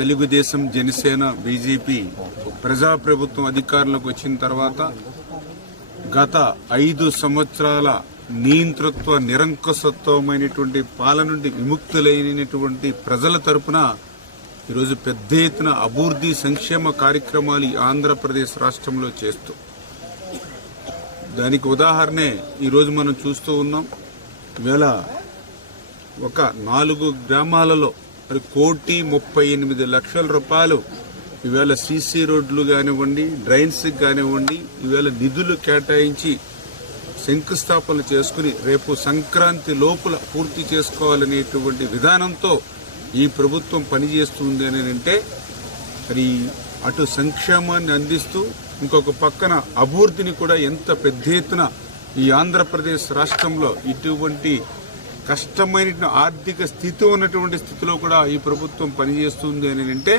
Telugu Desam, Janasena, BJP ప్రజాప్రభుత్వం అధికారంలోకి వచ్చిన తర్వాత గత 5 సంవత్సరాల నియంతృత్వ నిరంకుశత్వమైనటువంటి పాలన నుండి విముక్తులైనటువంటి ప్రజల తరపున ఈరోజు పెద్ద ఎత్తున అభివృద్ధి సంక్షేమ కార్యక్రమాలు ఆంధ్రప్రదేశ్ రాష్ట్రంలో చేస్తూ, దానికి ఉదాహరణే ఈరోజు మనం చూస్తూ ఉన్నాం. ఇవాళ ఒక 4 గ్రామాలలో 1,38,00,000 రూపాయలు ఈవేళ సీసీ రోడ్లు కానివ్వండి, డ్రైన్స్ కానివ్వండి, ఈవేళ నిధులు కేటాయించి శంకుస్థాపనలు చేసుకుని రేపు సంక్రాంతి లోపల పూర్తి చేసుకోవాలనేటువంటి విధానంతో ఈ ప్రభుత్వం పనిచేస్తుంది అని అంటే, మరి అటు సంక్షేమాన్ని అందిస్తూ ఇంకొక పక్కన అభివృద్ధిని కూడా ఎంత పెద్ద ఎత్తున ఈ ఆంధ్రప్రదేశ్ రాష్ట్రంలో ఇటువంటి కష్టమైన ఆర్థిక స్థితి ఉన్నటువంటి స్థితిలో కూడా ఈ ప్రభుత్వం పనిచేస్తుంది అని అంటే,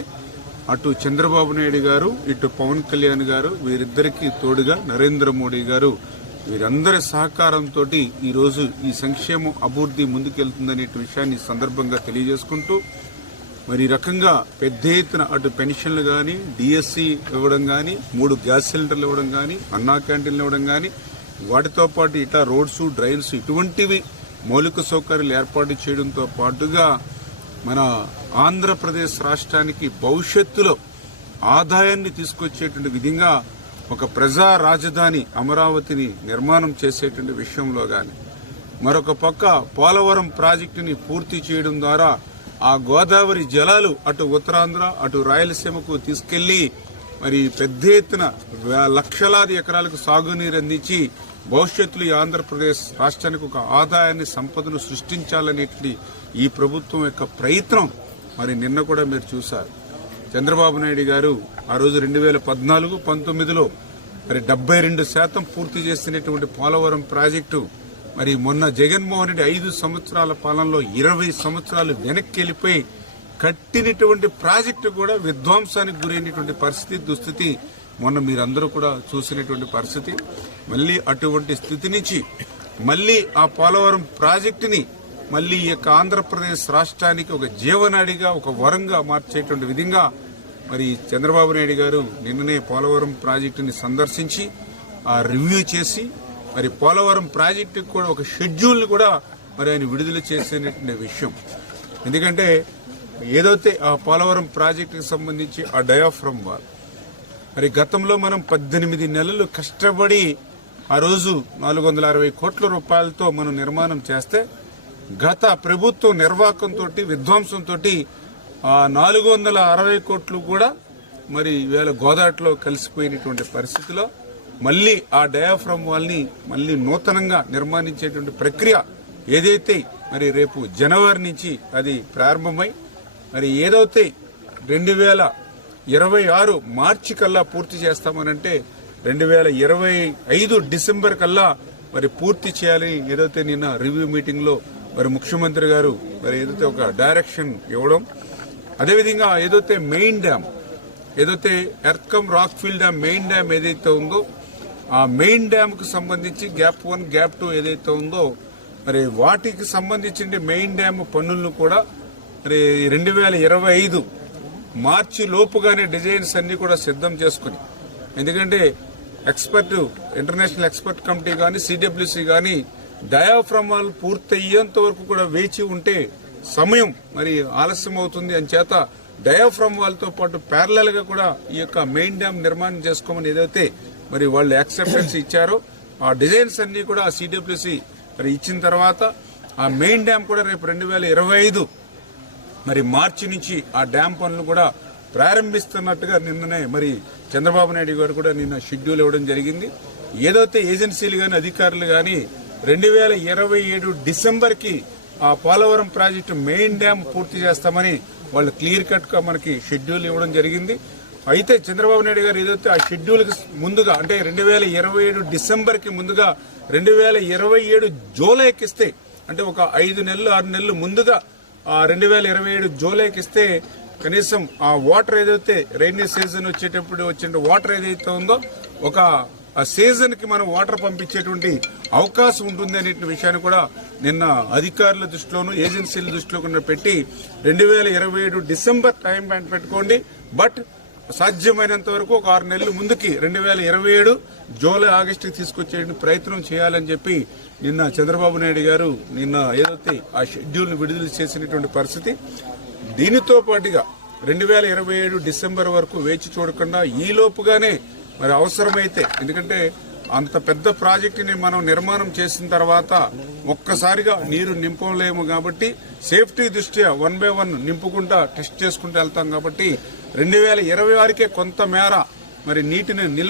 అటు చంద్రబాబు నాయుడు గారు, ఇటు పవన్ కళ్యాణ్ గారు, వీరిద్దరికీ తోడుగా నరేంద్ర మోడీ గారు, వీరందరి సహకారంతో ఈరోజు ఈ సంక్షేమం అభివృద్ధి ముందుకెళ్తుందనే విషయాన్ని సందర్భంగా తెలియజేసుకుంటూ, మరి ఈ రకంగా పెద్ద ఎత్తున అటు పెన్షన్లు కానీ, డిఎస్సి ఇవ్వడం కానీ, 3 గ్యాస్ సిలిండర్లు ఇవ్వడం కానీ, అన్నా క్యాంటీన్లు ఇవ్వడం కానీ, వాటితో పాటు ఇట్లా రోడ్స్, డ్రైన్స్ ఇటువంటివి మౌలిక సౌకర్యాలు ఏర్పాటు చేయడంతో పాటుగా మన ఆంధ్రప్రదేశ్ రాష్ట్రానికి భవిష్యత్తులో ఆదాయాన్ని తీసుకొచ్చేటువంటి విధంగా ఒక ప్రజా రాజధాని అమరావతిని నిర్మాణం చేసేటువంటి విషయంలో గాని, మరొక పక్క పోలవరం ప్రాజెక్టుని పూర్తి చేయడం ద్వారా ఆ గోదావరి జలాలు అటు ఉత్తరాంధ్ర, అటు రాయలసీమకు తీసుకెళ్లి మరి పెద్ద ఎత్తున లక్షలాది ఎకరాలకు సాగునీరు అందించి భవిష్యత్తులో ఈ ఆంధ్రప్రదేశ్ రాష్ట్రానికి ఒక ఆదాయాన్ని, సంపదను సృష్టించాలనేటువంటి ఈ ప్రభుత్వం యొక్క ప్రయత్నం మరి నిన్న కూడా మీరు చూశారు. చంద్రబాబు నాయుడు గారు ఆ రోజు 2014-19లో మరి 72% పూర్తి చేసినటువంటి పోలవరం ప్రాజెక్టు మరి మొన్న జగన్మోహన్ రెడ్డి 5 సంవత్సరాల పాలనలో 20 సంవత్సరాలు వెనక్కి వెళ్లిపోయి కట్టినటువంటి ప్రాజెక్టు కూడా విధ్వంసానికి గురైనటువంటి పరిస్థితి, దుస్థితి మొన్న మీరందరూ కూడా చూసినటువంటి పరిస్థితి. మళ్లీ అటువంటి స్థితి నుంచి మళ్లీ ఆ పోలవరం ప్రాజెక్టుని మళ్లీ ఈ యొక్క ఆంధ్రప్రదేశ్ రాష్ట్రానికి ఒక జీవనాడిగా, ఒక వరంగా మార్చేటువంటి విధంగా మరి చంద్రబాబు నాయుడు గారు నిన్ననే పోలవరం ప్రాజెక్టుని సందర్శించి ఆ రివ్యూ చేసి మరి పోలవరం ప్రాజెక్టుకి కూడా ఒక షెడ్యూల్ కూడా మరి ఆయన విడుదల చేసేటువంటి విషయం. ఎందుకంటే ఏదైతే ఆ పోలవరం ప్రాజెక్టుకి సంబంధించి ఆ డయాఫ్రమ్ వాల్ మరి గతంలో మనం 18 నెలలు కష్టపడి ఆ రోజు 460 కోట్ల రూపాయలతో మనం నిర్మాణం చేస్తే, గత ప్రభుత్వం నిర్వాహకంతో, విధ్వంసంతో ఆ 460 కోట్లు కూడా మరి వేళ గోదాట్లో కలిసిపోయినటువంటి పరిస్థితిలో మళ్లీ ఆ డయాఫ్రమ్ వాల్ని మళ్లీ నూతనంగా నిర్మాణించేటువంటి ప్రక్రియ ఏదైతే మరి రేపు జనవరి నుంచి అది ప్రారంభమై మరి ఏదైతే 2026 మార్చి కల్లా పూర్తి చేస్తామనంటే 2025 డిసెంబర్ కల్లా మరి పూర్తి చేయాలని ఏదైతే నిన్న రివ్యూ మీటింగ్ లో మరి ముఖ్యమంత్రి గారు మరి ఏదైతే ఒక డైరెక్షన్ ఇవ్వడం, అదేవిధంగా ఏదైతే మెయిన్ డ్యామ్, ఏదైతే ఎర్త్కమ్ rock field dam main dam ఏదైతే ఉందో ఆ మెయిన్ డ్యామ్ కు సంబంధించి గ్యాప్ 1, గ్యాప్ 2 ఏదైతే ఉందో మరి వాటికి సంబంధించిన మెయిన్ డ్యామ్ పనులను కూడా మరి 2025 మార్చి లోపుగానే డిజైన్స్ అన్ని కూడా సిద్ధం చేసుకుని, ఎందుకంటే ఇంటర్నేషనల్ ఎక్స్పర్ట్ కమిటీ గాని, సిడబ్ల్యూసీ గాని డయాఫ్రమ్ వాల్ పూర్తయ్యేంత వరకు కూడా వేచి ఉంటే సమయం మరి ఆలస్యం అవుతుంది అని చేత డయాఫ్రమ్ వాల్ తో పాటు ప్యారలల్ గా కూడా ఈ యొక్క మెయిన్ డ్యామ్ నిర్మాణం చేసుకోమని ఏదైతే మరి వాళ్ళు యాక్సెప్టెన్స్ ఇచ్చారో ఆ డిజైన్స్ అన్ని కూడా ఆ సిడబ్ల్యూసీ మరి ఇచ్చిన తర్వాత ఆ మెయిన్ డ్యామ్ కూడా రేపు 2025 మరి మార్చి నుంచి ఆ డ్యామ్ పనులు కూడా ప్రారంభిస్తున్నట్టుగా నిన్ననే మరి చంద్రబాబు నాయుడు గారు కూడా నిన్న షెడ్యూల్ ఇవ్వడం జరిగింది. ఏదైతే ఏజెన్సీలు గాని, అధికారులు గాని 2027 డిసెంబర్ కి ఆ పోలవరం ప్రాజెక్టు మెయిన్ డ్యామ్ పూర్తి చేస్తామని వాళ్ళు క్లియర్ కట్ గా మనకి షెడ్యూల్ ఇవ్వడం జరిగింది. అయితే చంద్రబాబు నాయుడు గారు ఏదైతే ఆ షెడ్యూల్ కి ముందుగా అంటే 2027 డిసెంబర్ కి ముందుగా 2027 జూలైకి ఇస్తే, అంటే ఒక 5 నెలలు 6 నెలలు ముందుగా 2027 జూలైకి ఇస్తే కనీసం ఆ వాటర్ ఏదైతే రైనీ సీజన్ వచ్చేటప్పుడు వచ్చిన వాటర్ ఏదైతే ఉందో ఒక ఆ సీజన్ కి మనం వాటర్ పంపించేటువంటి అవకాశం ఉంటుంది అనే విషయాన్ని కూడా నిన్న అధికారుల దృష్టిలోనూ ఏజెన్సీల దృష్టిలో కూడా పెట్టి 2027 డిసెంబర్ టైం బ్యాండ్ పెట్టుకోండి. బట్ సాధ్యమైనంత వరకు ఒక 6 నెలలు ముందుకి 2027 జూలై ఆగస్టుకి తీసుకొచ్చే ప్రయత్నం చేయాలని చెప్పి నిన్న చంద్రబాబు నాయుడు గారు నిన్న ఏదైతే ఆ షెడ్యూల్ విడుదల చేసినటువంటి పరిస్థితి. దీనితో పాటుగా 2027 డిసెంబర్ వరకు వేచి చూడకుండా ఈ లోపుగానే మరి అవసరమైతే, ఎందుకంటే అంత పెద్ద ప్రాజెక్టుని మనం నిర్మాణం చేసిన తర్వాత ఒక్కసారిగా నీరు నింపలేము కాబట్టి సేఫ్టీ దృష్ట్యా 1 by 1 నింపుకుంటా టెస్ట్ చేసుకుంటూ వెళ్తాం కాబట్టి 2026కే కొంత మేర మరి నీటిని నిల్వ